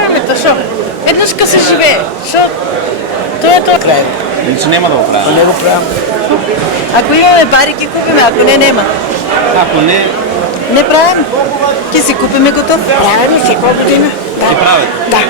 правиме тоа шо? Еднаш ка се живее. Шо? Тоа е тоа крај. Значи нема да го правиме. Не го правиме. Ако имаме пари ќе купиме, ако не нема. Ако не, не правиме. Ќе си купиме готов. Правиме секоја година. Ќе правите? Да.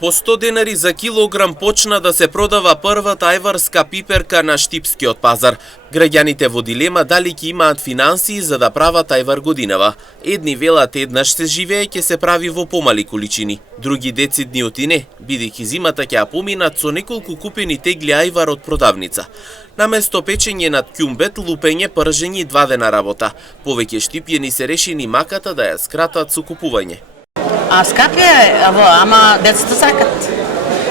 По 100 денари за килограм почна да се продава првата ајварска пиперка на Штипскиот пазар. Граѓаните во дилема дали ќе имаат финансии за да прават ајвар годинава. Едни велат еднаш се живее ќе се прави во помали количини, други децидни оти не, бидејќи зимата ќе ја поминат со неколку купени тегли ајвар од продавница. Наместо печење над ќумбет, лупење, пржење и 2 дена работа. Повеќе штипјени се решени маката да ја скратат со купување. А скапи е, ама децата сакат.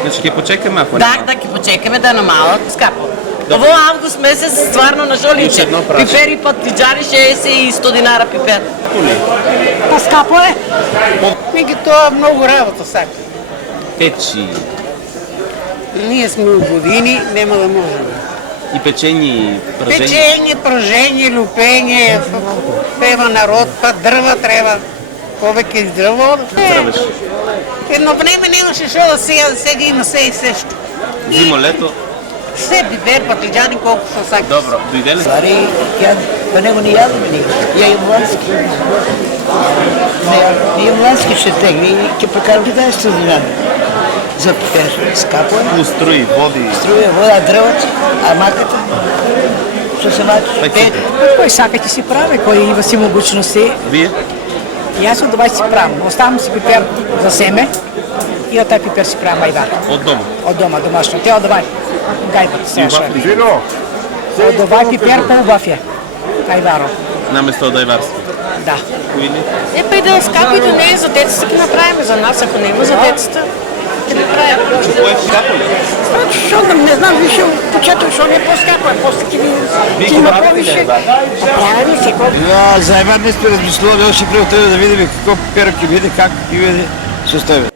Значи ќе почекаме ако нема? Да, ќе почекаме да намалат скапо. Во август месец стварно на жоличе. Пипери, патиџани, 60 и 100 динара пипер. Па скапо е. Меѓу тоа многу работа сака. Печи. Ние сме у години, нема да можеме. И печење и пржење. Печење, пржење, лупење, пева народ, па дрва треба. Повеќе дрво. Едно време немаше шо да сега има се и сешто. Зимо, лето. Се пипер, патиџани, колку се сака. Добро, дојделе? Стари, па него не јадаме ние. Ја имам лански. Не имам лански ще тегли и ќе прекарам 11 динара. За пипер, скапо е. Плюс струи, води. Струја, вода, дрвата, а маката. Што се мачи? Кој сака ќе си прави, кој има си могучности. Вие? Јас од овај си правам. Оставам си пипер за семе и од тај пипер си правам ајвар. Од дома? Од дома, домашно. Те од овај. Гајбата се шо. Од овај пипер по-убав е. Ајваро. Наместо од ајварски? Да. Или? Па и да скапи да не е за децата ќе направиме за нас, ако нема за децата. Ќе направиме. Кој е скапо ли? Шо не знам више почеток шо не е по-скапо, после ќе има повише. Правиме секој. Ja, за ајвар не сме размислували, още прво треба да видиме како перок ќе биде, како ќе биде составен.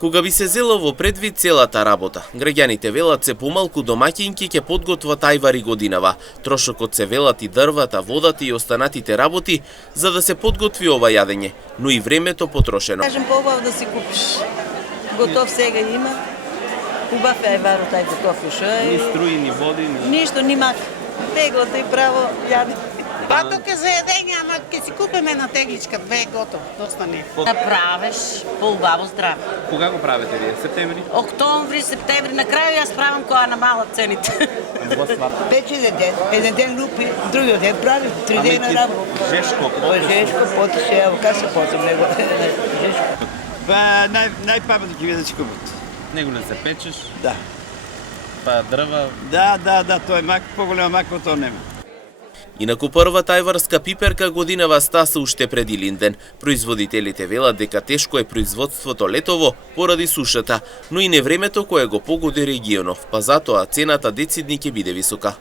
Кога би се зело во предвид целата работа, граѓаните велат се помалку домаќинки ќе подготват ајвари годинава. Трошокот се велат и дрвата, водата и останатите работи за да се подготви ова јадење, но и времето потрошено. Кажем побав да си купиш. Готов сега има. Убав е ајварот, тај готов ушо е. Ни струи, ни води, ни... Ништо, ни мак. Теглата и право јаде. Па тук е за јадење, ама ќе си купиме на тегличка, 2 готово, доста не. Направиш по-убаво здраво. Кога го правите вие? Септември? Октомври, септември, на крај јас правам кога намалат цените. Пече еден ден лупи, другиот ден прави, 3 дена работа. Жешко, Жешко, потише, ево кај се потим него, жешко. Па најпаметно ќе биде да си купат. Него не се печеш? Да. Па дрва? Да, тоа е мак, поголема мак од тоа нема. Инаку првата ајварска пиперка годинава стаса уште пред Илинден. Производителите велат дека тешко е производството летово поради сушата, но и невремето кое го погоди регионов, па затоа цената децидни ќе биде висока.